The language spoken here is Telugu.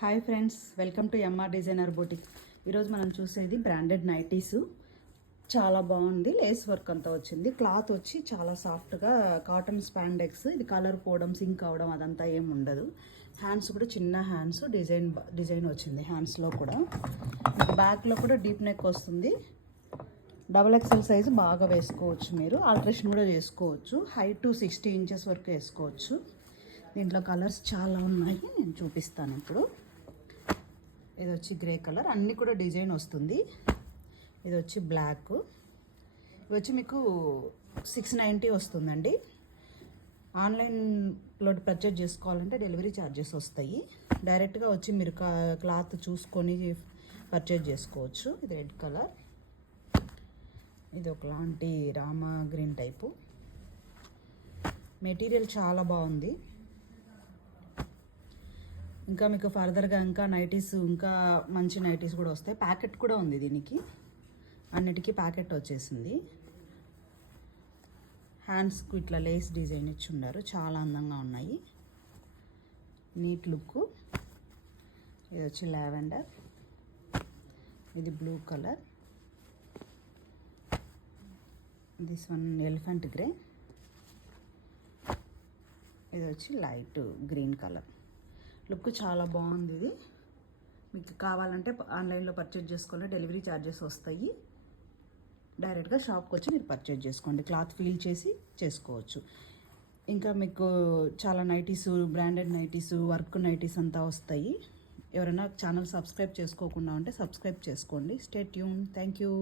Hi friends, welcome to MR designer boutique. ఈరోజు మనం చూసేది బ్రాండెడ్ నైటీస్. చాలా బాగుంది, లేస్ వర్క్ అంతా వచ్చింది. క్లాత్ వచ్చి చాలా సాఫ్ట్గా కాటన్ స్పాండెక్స్. ఇది కలర్ పోవడం, సింక్ అవడం అదంతా ఏం ఉండదు. హ్యాండ్స్ కూడా చిన్న హ్యాండ్స్, డిజైన్ వచ్చింది హ్యాండ్స్లో కూడా. బ్యాక్లో కూడా డీప్ నెక్ వస్తుంది. డబుల్ ఎక్సెల్ సైజు బాగా వేసుకోవచ్చు, మీరు ఆల్ట్రేషన్ కూడా చేసుకోవచ్చు. హైట్ 60 ఇంచెస్ వరకు వేసుకోవచ్చు. దీంట్లో కలర్స్ చాలా ఉన్నాయి, నేను చూపిస్తాను ఇప్పుడు. ఇది వచ్చి గ్రే కలర్, అన్నీ కూడా డిజైన్ వస్తుంది. ఇది వచ్చి బ్లాక్. ఇది వచ్చి మీకు 690 వస్తుందండి. ఆన్లైన్లో పర్చేజ్ చేసుకోవాలంటే డెలివరీ ఛార్జెస్ వస్తాయి. డైరెక్ట్గా వచ్చి మీరు క్లాత్ చూసుకొని పర్చేజ్ చేసుకోవచ్చు. ఇది రెడ్ కలర్. ఇది ఒకలాంటి రామా గ్రీన్ టైపు. మెటీరియల్ చాలా బాగుంది. ఇంకా మీకు ఫర్దర్గా ఇంకా నైటీస్, ఇంకా మంచి నైటీస్ కూడా వస్తాయి. ప్యాకెట్ కూడా ఉంది దీనికి, అన్నిటికీ ప్యాకెట్ వచ్చేసింది. హ్యాండ్స్కు ఇట్లా లేస్ డిజైన్ ఇచ్చి ఉన్నారు, చాలా అందంగా ఉన్నాయి. Neat look. ఇది వచ్చి లావెండర్, ఇది blue colour, this one elephant grey, ఇది వచ్చి లైట్ గ్రీన్ కలర్. లుక్ చాలా బాగుంది. ఇది మీకు కావాలంటే ఆన్లైన్లో పర్చేజ్ చేసుకోవాలి, డెలివరీ ఛార్జెస్ వస్తాయి. డైరెక్ట్గా షాప్కి వచ్చి మీరు పర్చేజ్ చేసుకోండి, క్లాత్ ఫీల్ చేసి చేసుకోవచ్చు. ఇంకా మీకు చాలా nighties, branded nighties, work nighties అంతా వస్తాయి. ఎవరైనా ఛానల్ సబ్స్క్రైబ్ చేసుకోకుండా ఉంటే సబ్స్క్రైబ్ చేసుకోండి. Stay tune. Thank you.